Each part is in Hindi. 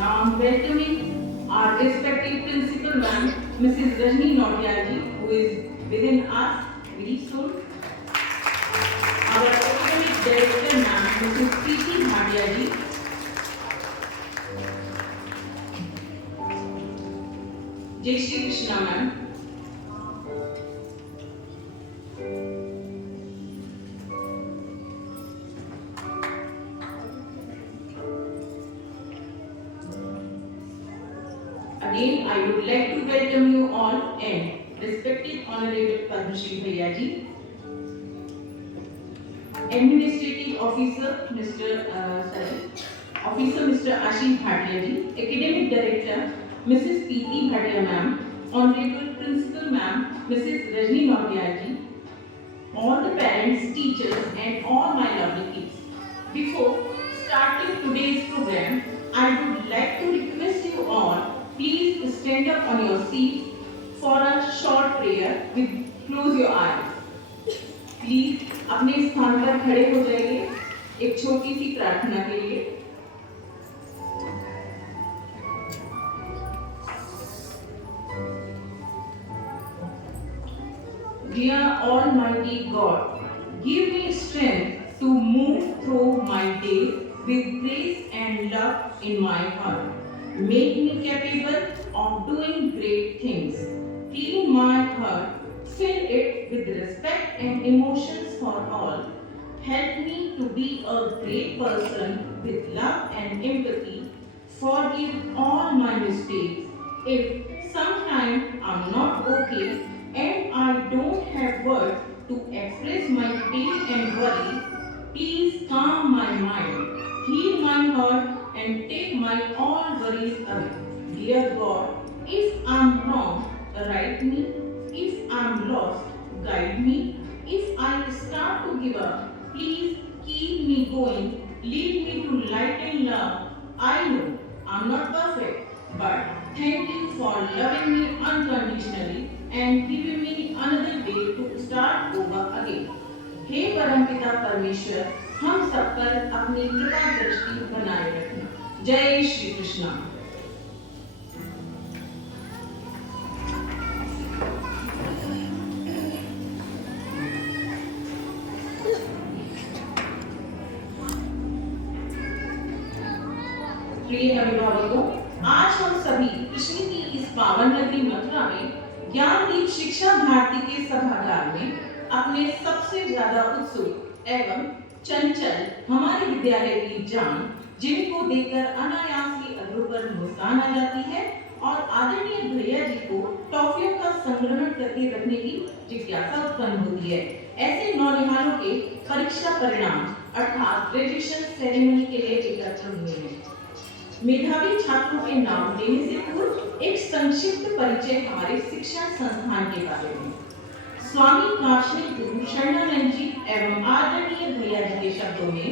Now I'm welcoming our respected principal ma'am, Mrs. Rajni Nautiyal ji, who is within us very soon. Our academic director ma'am, Mrs. Preeti Bhatia ji. Jai Shri Krishna ma'am. Again, I would like to welcome you all and respected Honorable Padma Shri Bhaiya ji, Administrative Officer Mr. Ashish Bhatia ji, Academic Director Mrs. Preeti Bhatia ma'am, Honorable Principal ma'am Mrs. Rajni Nautiyal ji, all the parents, teachers and all my lovely kids. Before starting today's program, I would like to request you all, please stand up on your seat for a short prayer with close your eyes. Please अपने स्थान पर खड़े हो जाइए एक छोटी सी प्रार्थना के लिए. Dear Almighty God, give me strength to move through my day with grace and love in my heart. Make me capable of doing great things. Clean my heart, fill it with respect and emotions for all. Help me to be a great person with love and empathy. Forgive all my mistakes. If sometime I'm not okay and I don't have words to express my pain and worry, please calm my mind, heal my heart and take my all worries away. Dear God, if I'm wrong, right me. If I'm lost, guide me. If I start to give up, please keep me going. Lead me to light and love. I know I'm not perfect, but thank you for loving me unconditionally and giving me another day to start over again. हे परमपिता परमेश्वर, हम सब पर अपनी कृपा दृष्टि बनाए रखना. जय श्री कृष्ण. प्रिय अभिभावकों, आज हम सभी कृष्ण की इस पावन नगरी मथुरा में ज्ञानदीप शिक्षा भारती के सभागार में अपने सबसे ज्यादा उत्सुक एवं चंचल हमारे विद्यालय की जान, जिनको देखकर अनायास ही अधरों पर मुस्कान आ जाती है और आदरणीय भैया जी को टॉफियों का संग्रहण करके रखने की जिज्ञासा उत्पन्न होती है, ऐसे नौनिहालों के परीक्षा परिणाम अर्थात ग्रेजुएशन सेरेमनी के लिए एकत्र हुए हैं. मेधावी छात्रों के नाम लेने से पूर्व एक संक्षिप्त परिचय हमारे शिक्षण संस्थान के बारे में. स्वामी काशी गुरु शरणानंद जी एवं आदरणीय भैया जी के शब्दों में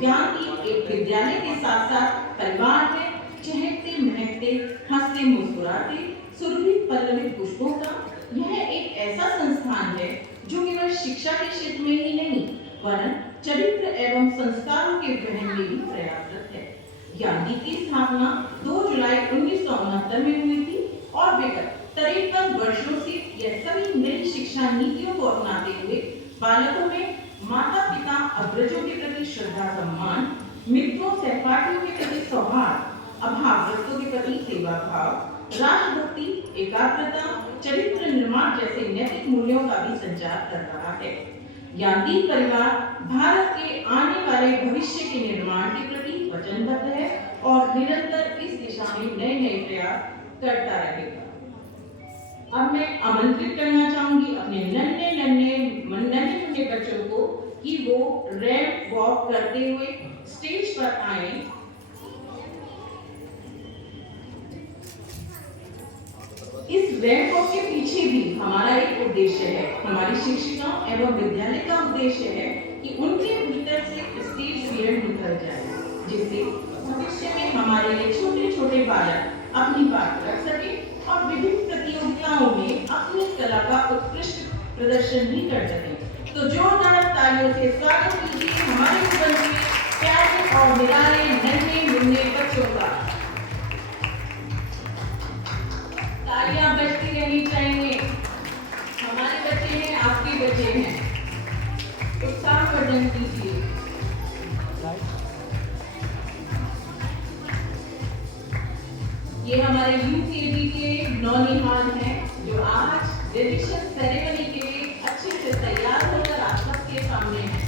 ज्ञानदीप एक विद्यालय के साथ साथ परिवार है. चहकते महकते हंसते मुस्कुराते सुरभि पल्लवित पुष्पों का यह एक ऐसा संस्थान है जो केवल शिक्षा के क्षेत्र में ही नहीं वरन चरित्र एवं संस्कारों के ग्रहण में भी प्रयासरत है. ज्ञानदीप की स्थापना 2 जुलाई 1969 में हुई थी और विगत 53 वर्षों से यह सभी नई शिक्षा नीतियों को अपनाते हुए बालकों में माता पिता अग्रजों के प्रति श्रद्धा सम्मान, मित्रों सहपाठियों के प्रति सौहार्द, अभावग्रस्तों के प्रति सेवा भाव, राष्ट्रभक्ति, एकाग्रता, चरित्र निर्माण जैसे नैतिक मूल्यों का भी संचार कर रहा है. ज्ञानदीप परिवार भारत के आने वाले भविष्य के निर्माण के प्रति वचनबद्ध है और निरंतर इस दिशा में नए प्रयास करता रहेगा. अब मैं आमंत्रित करना चाहूंगी अपने नन्हे बच्चों को कि वो रैंप वॉक करते हुए स्टेज पर आए. इस रैंप वॉक के पीछे भी हमारा एक उद्देश्य है. हमारी शिक्षिकाओं एवं विद्यालय का उद्देश्य है कि उनके भीतर से स्टेज फियर निकल जाए, जिससे भविष्य में हमारे ये छोटे छोटे बालक अपनी बात रख सके और विभिन्न प्रतियोगिताओं में अपनी कला का उत्कृष्ट प्रदर्शन भी कर सके. तो जोरदार तालियों से स्वागत कीजिए हमारे जीवन में प्यारे और निराले नन्हे मुन्ने बच्चों का. ये हमारे यूकेजी के नौनिहाल हैं जो आज डेडिकेशन सेरेमनी के लिए अच्छे से तैयार होकर आप सबके सामने हैं।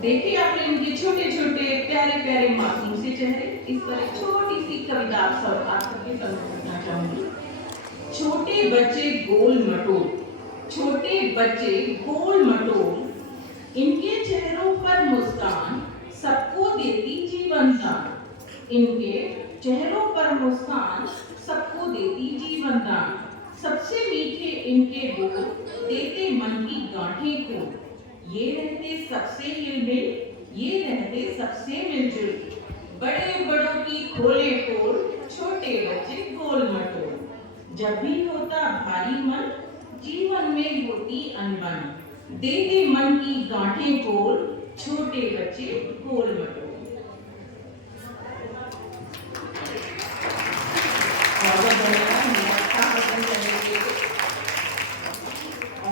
देखिए आपने इनके छोटे छोटे प्यारे प्यारे मासूम से चेहरे। इस पर एक छोटी सी कविता आप सबके सामने रखना चाहूंगी। छोटे बच्चे गोल मटोल, छोटे बच्चे गोल मटोल, इनके चेहरों पर मुस्कान सबको देती जीवन दान। इनके चेहरों पर मुस्कान सबको देती जीवन दान। सबसे मीठे इनके बोल देते मन की गांठें को। ये रहते सबसे हिलमिल, ये रहते सबसे मिलजुल। बड़े बड़ों की खोले पोल, छोटे बच्चे गोल मटोल। जब भी होता भारी मन, जीवन में होती अनबन। देते मन की गांठें खोल, छोटे बच्चे गोल मटोल।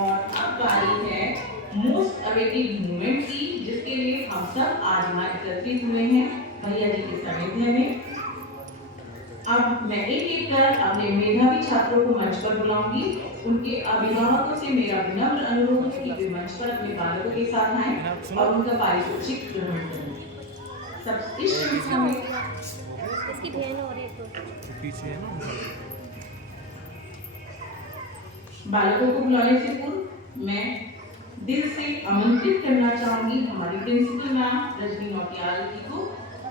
और अब बारी है मोस्ट अवेटेड मूवमेंट की, जिसके लिए हम सब आज यहाँ एकत्रित हुए हैं भैया जी के सानिध्य में। अब मैं एक एक कर अपने मेधावी छात्रों को मंच पर बुलाऊंगी। उनके अभिभावकों से मेरा विनम्र अनुरोध है कि वे मंच पर अपने बालकों के साथ आएं और उनका पारितोषिक ग्रहण करें। सब इस श्रृंखला में इसकी बहन और एक पीछे है ना। बालकों को बुलाने से पूर्व मैं दिल से आमंत्रित करना चाहूंगी हमारी प्रिंसिपल मैम रजनी नौटियाल जी को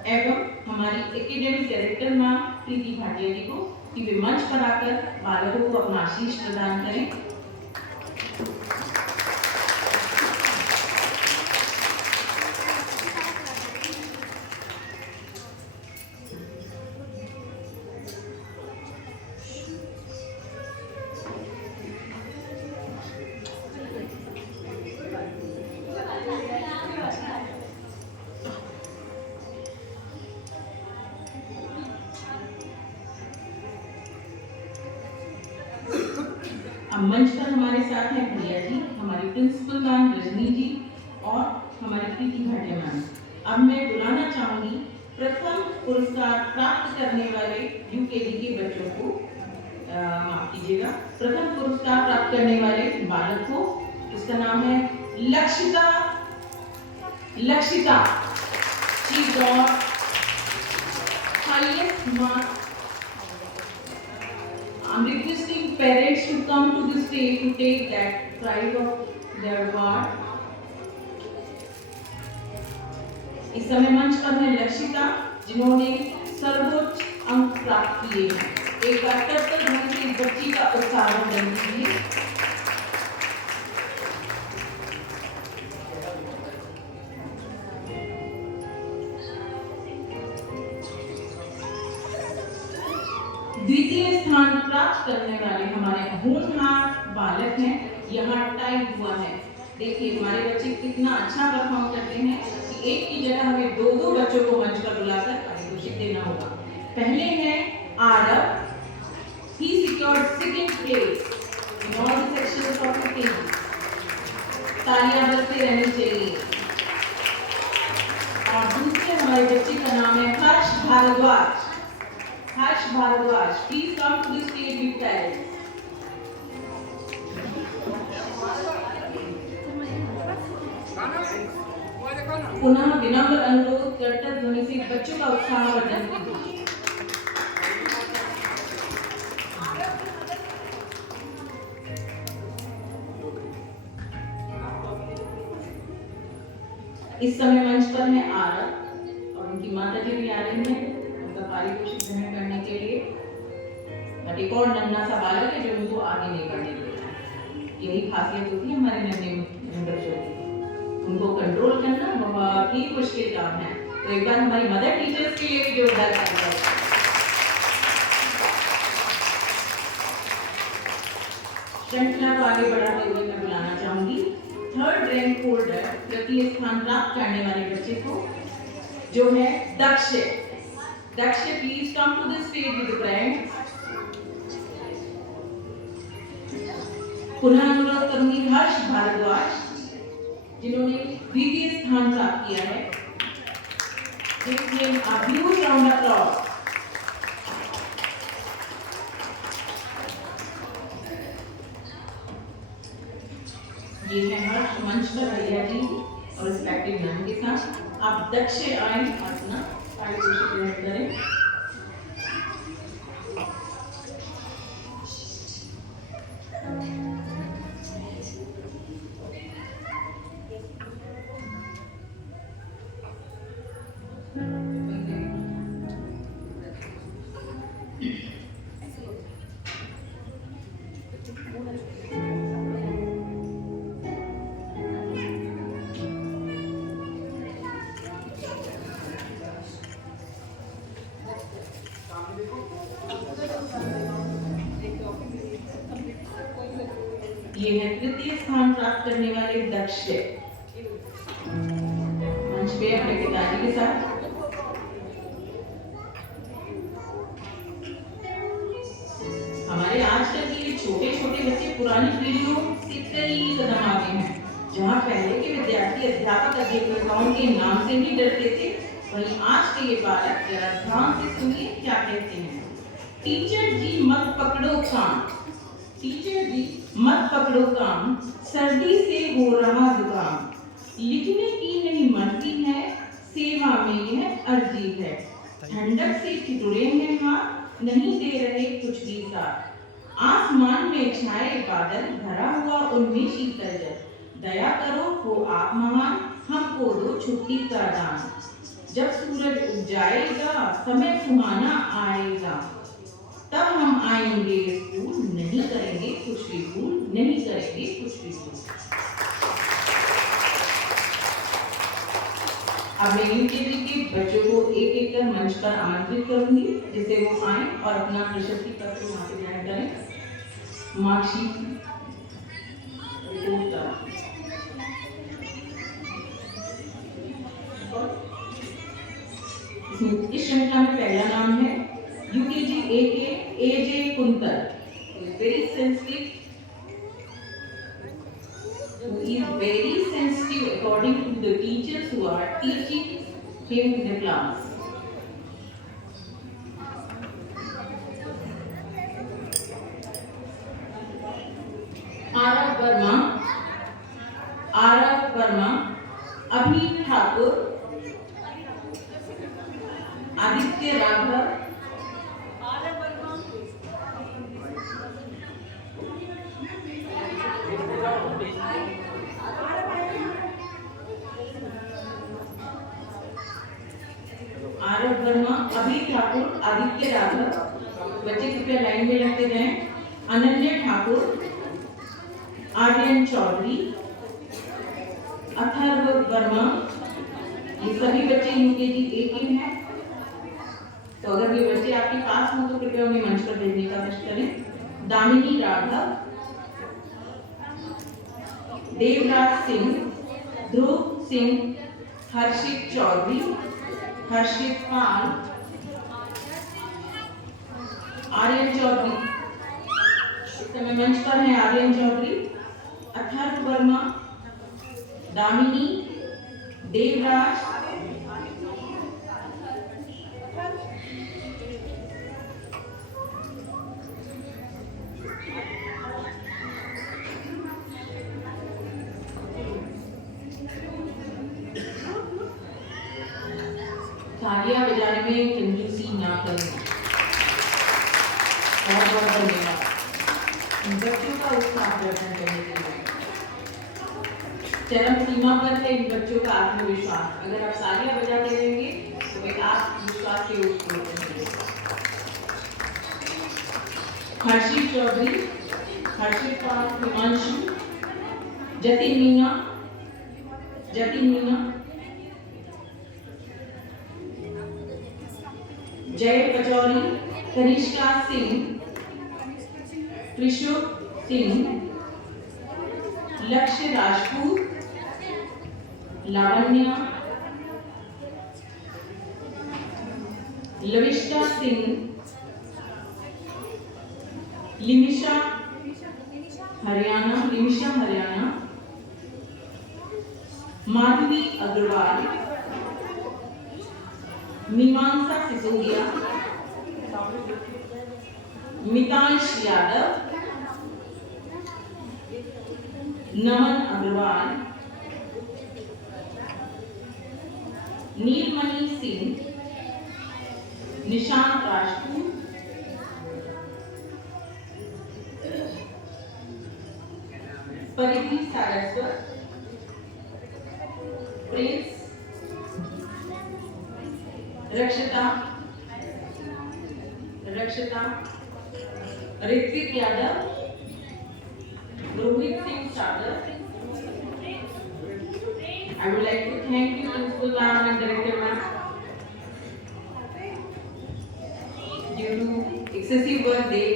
एवं हमारी एकेडमिक डायरेक्टर मैम प्रीति भाटिया जी को कि वे मंच पर आकर बालकों को अपना आशीष प्रदान करें। मंच पर हमारे साथ हैं भैया जी, हमारी प्रिंसिपल मैम रजनी जी और हमारी प्रीति भाटिया मैम। अब मैं बुलाना चाहूंगी प्रथम पुरस्कार प्राप्त करने वाले यूकेजी के बच्चों को, माफ कीजिएगा, प्रथम पुरस्कार प्राप्त करने वाले बालक को। उसका नाम है Lakshita. Lakshita she got highest mark. I'm requesting parents to come to the stage to take that prize of their award. इस समय मंच पर है लक्षिता, जिन्होंने सर्वोच्च अंक प्राप्त किए हैं। एक बार तत्पर ढंग से इस बच्ची का उत्साह बढ़ाने के लिए द्वितीय स्थान प्राप्त करने वाले हमारे होनहार बालक हैं। यहाँ टाइम हुआ है। देखिए हमारे बच्चे कितना अच्छा परफॉर्म करते हैं कि एक की जगह हमें दो दो बच्चों को मंच पर बुलाकर पारितोषिक देना होगा। पहले हैं Aarav, he secured second place in all the sections of the game. तालियां बजते रहनी चाहिए। और दूसरे हमारे बच्चे का नाम है हर्ष भारद्वाज। हर्ष Bhardwaj, please come to the stage with parents. पुनः विनम्र अनुरोध करते ध्वनि से बच्चों का उत्साह वर्धन कीजिए। इस समय मंच पर है आरव और उनकी माता जी भी आ रही हैं उनका पारितोषिक ग्रहण करने के लिए। बट एक और नन्हा सा बालक है जो उनको आगे नहीं बढ़ने देता। यही खासियत होती है हमारे नन्हे बच्चों की, उनको कंट्रोल करना बहुत ही मुश्किल काम है। तो एक बार हमारी मदर टीचर्स के लिए भी जोरदार तालियां। श्रृंखला को आगे बढ़ाते हुए मैं बुलाना चाहूंगी थर्ड रैंक होल्डर, तृतीय स्थान प्राप्त करने वाले बच्चे को, जो है Daksh. Daksh, please come to the stage with the friends. पुनः अनुरोध करूंगी हर्ष भारद्वाज जिन्होंने द्वितीय स्थान प्राप्त किया है। A huge round of applause. ये है हर्ष मंच पर भैया जी और रिस्पेक्टिव नाम के साथ आप दक्ष आए अपना पारितोषिक ग्रहण करें। ये है तृतीय स्थान प्राप्त करने वाले दक्ष मंच पे अपने पिताजी के साथ। हमारे आजकल के छोटे छोटे बच्चे पुरानी पीढ़ियों से कई कदम आगे हैं। जहाँ पहले के विद्यार्थी अध्यापक अध्यापिकाओं के नाम से ही डरते थे, वहीं आज के ये बालक जरा ध्यान से सुनिए क्या कहते हैं। टीचर जी मत पकड़ो काम, टीचर जी मत पकड़ो काम, सर्दी से हो रहा जुकाम, लिखने की नहीं मर्जी है, सेवा में यह अर्जी है, ठंडक से ठिठुरे हैं हाथ, नहीं दे रहे कुछ भी साथ, आसमान में छाए बादल, भरा हुआ उनमें शीतल जल, दया करो हो आप महान, हमको दो छुट्टी का दान, जब सूरज उग जाएगा समय सुहाना आएगा, तब हम आएंगे स्कूल, नहीं करेंगे कुछ भी भूल, नहीं करेंगे कुछ भी भूल। अब मैं यूकेजी के बच्चों को एक एक कर मंच पर आमंत्रित करूंगी, जिससे वो आए और अपना प्रशस्ति पत्र वहां से ग्रहण करें। मार्कशीट इस श्रृंखला में पहला नाम है UKG A के AJ कुंतर, very sensitive, who is very sensitive according to the teachers who are teaching him in the class. Aarav Verma, अभी ठाकुर, आदित्य राघव, आरव वर्मा, अभी ठाकुर, आदित्य राघव, बच्चे कृपया लाइन में लगते जाएं। अनन्या ठाकुर, आर्यन चौधरी, अथर्व वर्मा, ये सभी बच्चे UKG A के हैं। तो अगर ये बच्चे आपके पास हो तो कृपया उन्हें मंच पर भेजने का कष्ट करें। दामिनी राघव, देवराज सिंह, ध्रुव सिंह, हर्षित चौधरी, हर्षित पाल, आर्यन चौधरी, इस समय मंच पर है आर्यन चौधरी, अथर्व वर्मा, दामिनी, देवराज, तालियां बजाने में कंजूसी ना करें। बहुत बहुत धन्यवाद बच्चों का उत्साह प्रदर्शन करने के लिए। चरम सीमा पर है इन बच्चों का आत्मविश्वास। अगर आप तालियां बजाते रहेंगे तो वे आत्मविश्वास के ऊपर होंगे। हर्षित चौधरी, हर्षित पाल, हिमांशु, जतिन मीना, जय पचौरी, कनिष्का सिंह, त्रिशुभ सिंह, लक्ष्य राजपूत, लावण्या, लविष्टा सिंह, लिमिशा, हरियाणा, निमिषा हरियाणा, माधवी अग्रवाल, मीमांसा सिसोदिया, मितांश यादव, नमन अग्रवाल, नीलमणि सिंह, निशांत राजपूत, परिधि सारस्वत, प्रिंस, रक्षिता, Ritwik Yadav, Rohit Singh Sagar. I would like to thank you, Principal Ma'am and Director Ma'am. Due to excessive work, they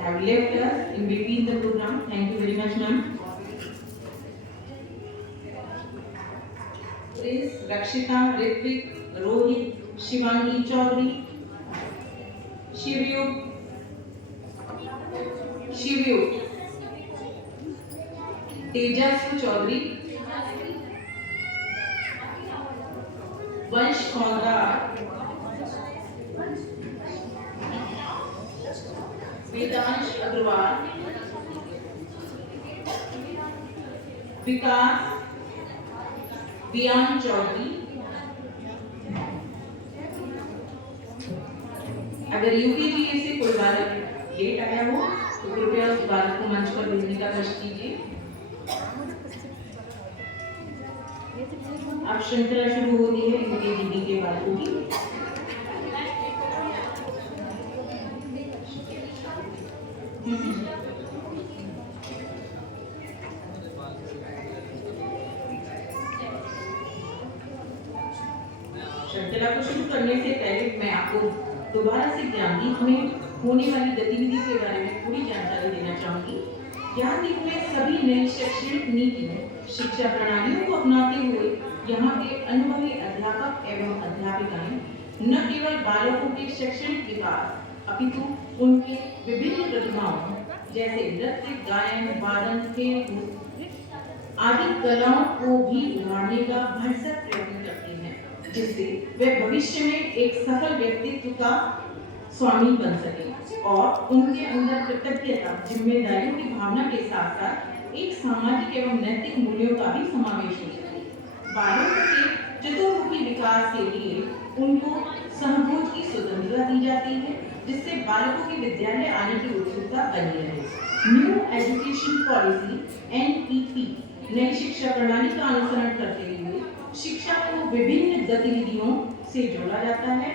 have left us in between the program. Thank you very much, ma'am. Prince, Rakshita, Ritvik, Rohit, Shivangi Chaudhary, Shivyu, Tejas Chaudhary, वंश कौंदार, वेदांश अग्रवाल, विकास बियान चौधरी. अगर यूकेजीए से कोई बालक लेट आया हो तो कृपया उस बालक को मंच पर भेजने का कष्ट कीजिए. अब श्रृंखला शुरू होती है यूकेजीडी के बालकों की. श्रृंखला को शुरू करने से पहले मैं आपको दोबारा से ज्ञानदीप में होने वाली गतिविधि के बारे में पूरी जानकारी देना चाहूंगी. ज्ञानदीप में सभी नई शैक्षणिक नीतियों, शिक्षा प्रणालियों को अपनाते हुए यहाँ के अनुभवी अध्यापक एवं अध्यापिकाएं न केवल बालकों के शैक्षणिक विकास अपितु उनके विभिन्न प्रतिभाओं जैसे नृत्य, गायन, वादन, खेल आदि कलाओं को भी उभारने का भरसक प्रयत्न करते हैं, जिससे वे भविष्य में एक सफल व्यक्तित्व का स्वामी बन सके और उनके अंदर कृतज्ञता, जिम्मेदारियों की भावना के साथ साथ एक सामाजिक एवं नैतिक मूल्यों का भी समावेश हो सके. बालकों के चतुर्मुखी विकास के लिए उनको संभोग की स्वतंत्रता दी जाती है, जिससे बालकों की विद्यालय आने की उत्सुकता बनी रहे. न्यू एजुकेशन पॉलिसी (NEP) नई शिक्षा प्रणाली का अनुसरण करते हुए शिक्षा को विभिन्न गतिविधियों से जोड़ा जाता है,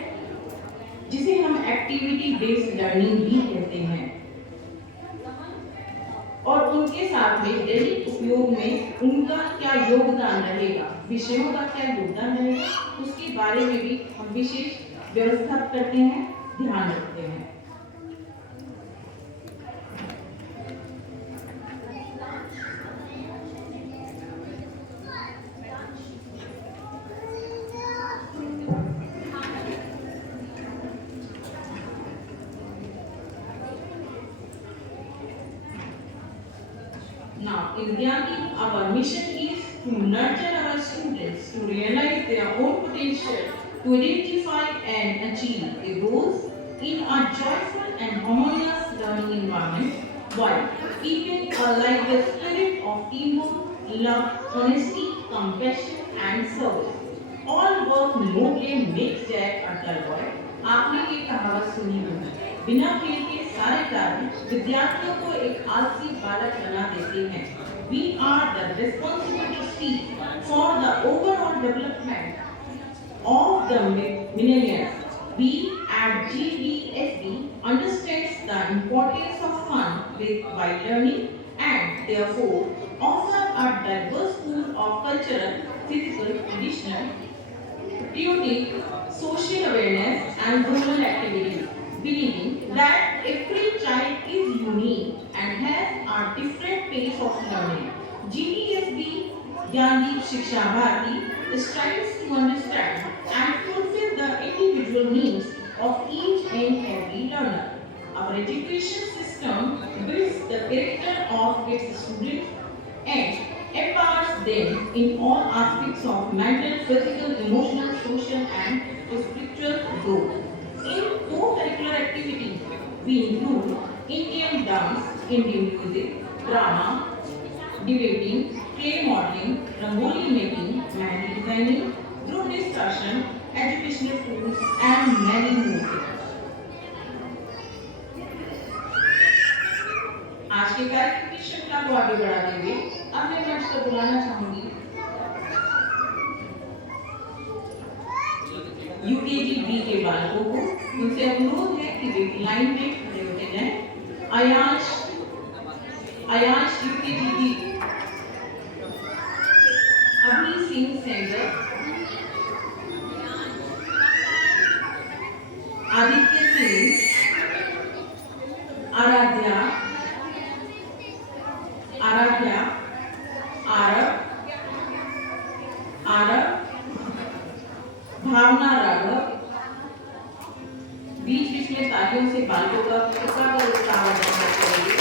जिसे हम एक्टिविटी बेस्ड लर्निंग भी कहते हैं, और उनके साथ में दैनिक उपयोग में उनका क्या योगदान रहेगा, विषयों का क्या योगदान रहेगा, उसके बारे में भी हम विशेष व्यवस्था करते हैं, ध्यान रखते हैं. Now, in Gyandeep, our mission is to nurture our students to realize their own potential, to identify and achieve their goals in a joyful and harmonious learning environment, while keeping alive the spirit of teamwork, love, honesty, compassion, and service. All work no play makes Jack a dull boy. आपने ये कहावत सुनी होगी. बिना खेल के सारे कार्य विद्यार्थियों को एक आलसी बालक बना देते हैं. We are the responsible trustees for the overall development of the millennials. We at GDSB understands the importance of fun while learning and therefore offer a diverse pool of cultural, physical, traditional, patriotic, social awareness and rural activities, believing that every child is unique and has a different pace of learning. GDSB Gyandeep Shiksha Bharati strives to understand and fulfill the individual needs of each and every learner. Our education system builds the character of its students and empowers them in all aspects of mental, physical, emotional, social, and spiritual growth. In co-curricular activities, we include Indian dance, Indian music, drama, debating, clay modeling, rangoli making, mehndi designing, group discussion, educational tools, and many more things. आज के कार्यक्रम की श्रृंखला को आगे बढ़ाते हुए अब मैं मंच पर बुलाना चाहूंगी यूकेजी बी के बालकों को। उनसे अनुरोध है कि वे लाइन में खड़े होते जाएं। आयांश यूकेजी बी, अभी सिंह सेंगर, आदित्य सिंह, आराध्या, आरव, भावना राघव। बीच बीच में तालियों से बालकों का उत्साह करेंगे,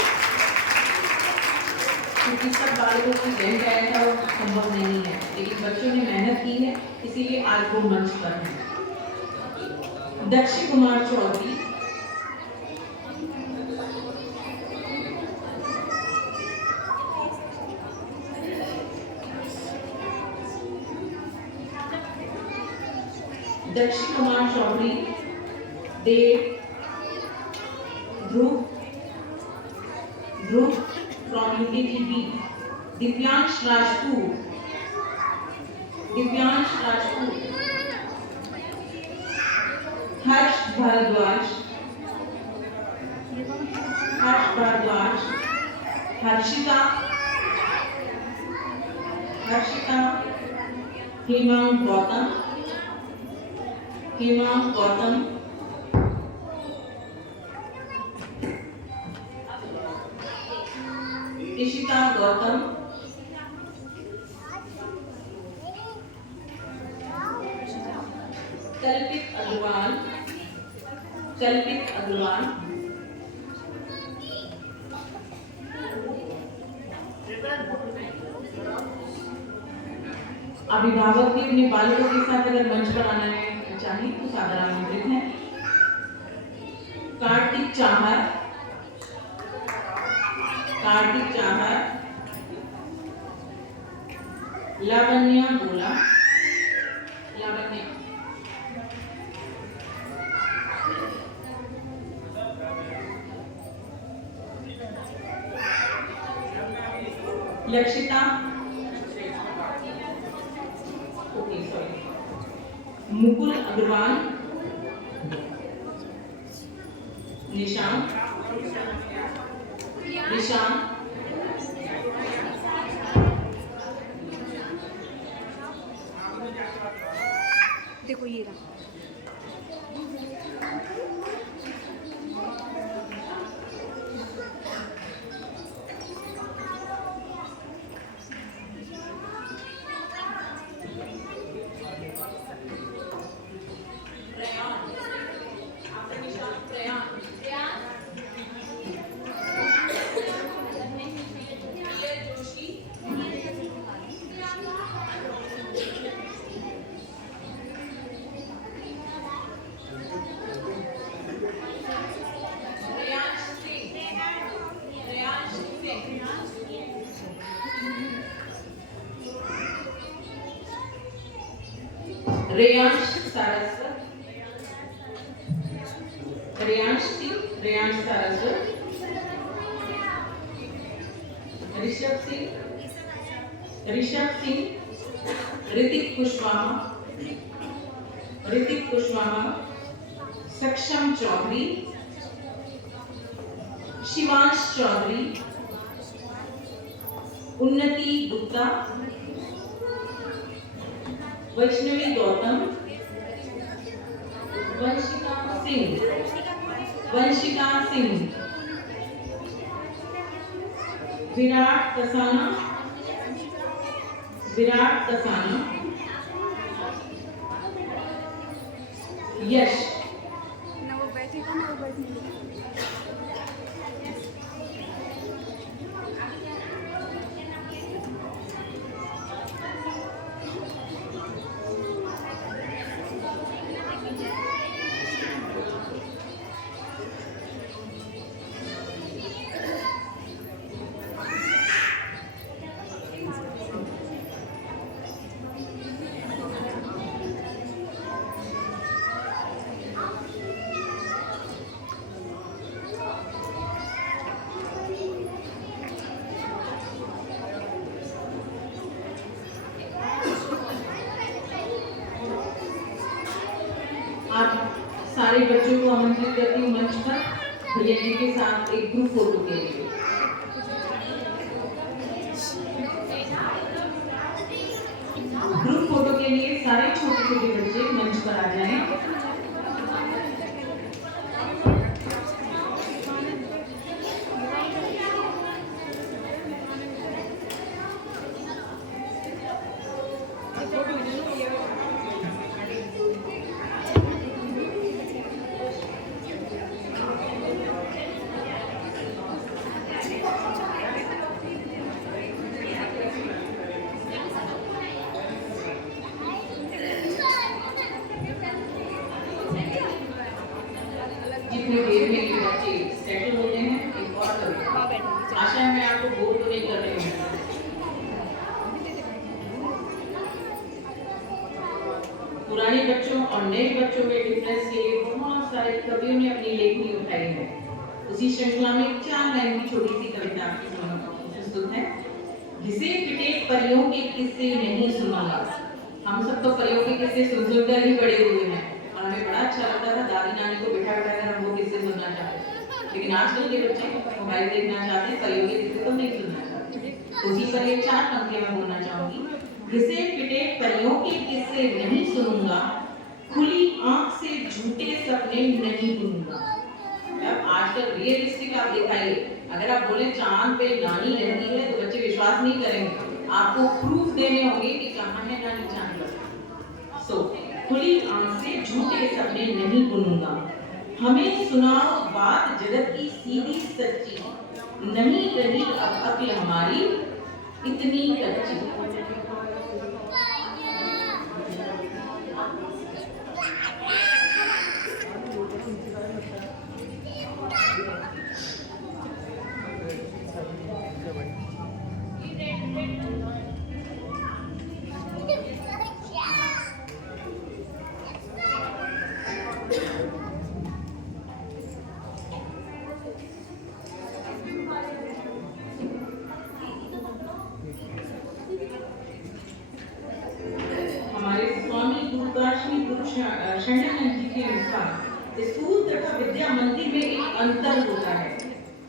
क्योंकि सब बालकों की जय गायन वो संभव नहीं है, लेकिन बच्चों ने मेहनत की है, इसीलिए आज वो मंच पर है। दक्षिण कुमार चौधरी, दक्षिण कुमार चौधरी, देव, ध्रुव फ्रॉम यूकेजीबी, दिव्यांश राजपूत, हर्ष भारद्वाज, हर्षिता, हेमांग गौतम, इशिता गौतम, कल्पित अग्रवाल, अभिभावक भी अपने बालकों के साथ अगर मंच पर आना चाहे तो सादर आमंत्रित है। कार्तिक चाहर, लावण्या गोला, लक्षिता, मुकुल अग्रवाल, निशान, देखो ये रहा। रेयांश सारस्वत, ऋषभ सिंह, ऋतिक कुशवाहा, सक्षम चौधरी, शिवांश चौधरी, उन्नति गुप्ता, वैष्णवी गौतम, वंशिका सिंह, विराट तसाना, यश, ना वो बैठेगा ना वो बैठने सारे बच्चों को आमंत्रित करती हूँ मंच पर भैया जी के साथ एक ग्रुप फोटो के लिए। ग्रुप फोटो के लिए सारे छोटे छोटे बच्चे मंच पर आ जाएं। जितनी देर में ये बच्चे सेटल होते हैं एक और कविता आशा है मैं आपको बोर तो नहीं कर रही हूँ। पुराने बच्चों और नए बच्चों में डिफरेंस के लिए बहुत सारे कवियों ने अपनी लेखनी उठाई है। उसी श्रृंखला में 4 लाइन की छोटी सी कविता आपके सामने प्रस्तुत है। घिसे पिटे परियों के किस्से नहीं सुनाऊंगा। हम सब तो परियों के किस्से सुनकर ही बड़े हुए हैं और हमें बड़ा अच्छा लगता था दादी नानी को बिठा कर हम वो किस्से सुनना चाहते थे। लेकिन आजकल के बच्चे मोबाइल देखना चाहते हैं, परियों के किस्से तो नहीं सुनना चाहते। उसी पर ये 4 पंक्तियां मैं बोलना चाहूंगी। घिसे पिटे परियों के किस्से नहीं सुनूंगा, खुली आंख से झूठे सपने नहीं बुनूंगा। अब आजकल रियलिस्टिक आप दिखाइए, अगर आप बोले चांद पे नानी रहती है तो बच्चे विश्वास नहीं करेंगे, आपको प्रूफ देने होंगे कि कहाँ है नानी चांद पर। सो खुली आंख से झूठे सपने नहीं बुनूंगा, हमें सुनाओ बात जगत की सीधी सच्ची, नहीं रही अब अक्ल हमारी इतनी कच्ची। हमारे स्वामी गुरुदासनी गुरु शंकरानंद जी के अनुसार स्कूल तथा विद्या मंदिर में एक अंतर होता है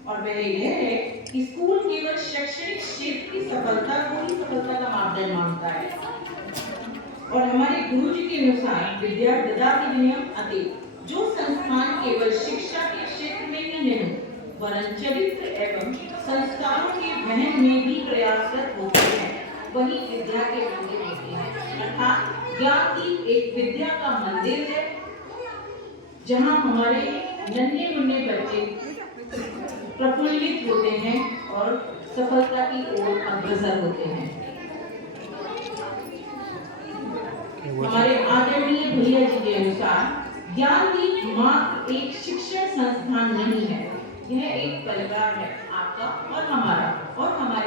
और वह यह है कि स्कूल केवल शैक्षणिक क्षेत्र की सफलता को ही सफलता का मापदंड मानता है और हमारे गुरु जी के अनुसार विद्या ददाति विनयम अति, जो संस्थान केवल शिक्षा के क्षेत्र में ही नहीं वरन चरित्र एवं संस्कारों के वहन में भी प्रयासरत होते हैं, वही विद्या के मंदिर होते हैं। अर्थात ज्ञान की एक विद्या का मंदिर है जहाँ हमारे नन्हे मुन्ने बच्चे प्रफुल्लित होते हैं और सफलता की ओर अग्रसर होते हैं। हमारे आदरणीय भैया जी के अनुसार ज्ञानदीप मात्र एक शिक्षण संस्थान नहीं है, यह एक परिवार है, आपका और हमारा और हमारे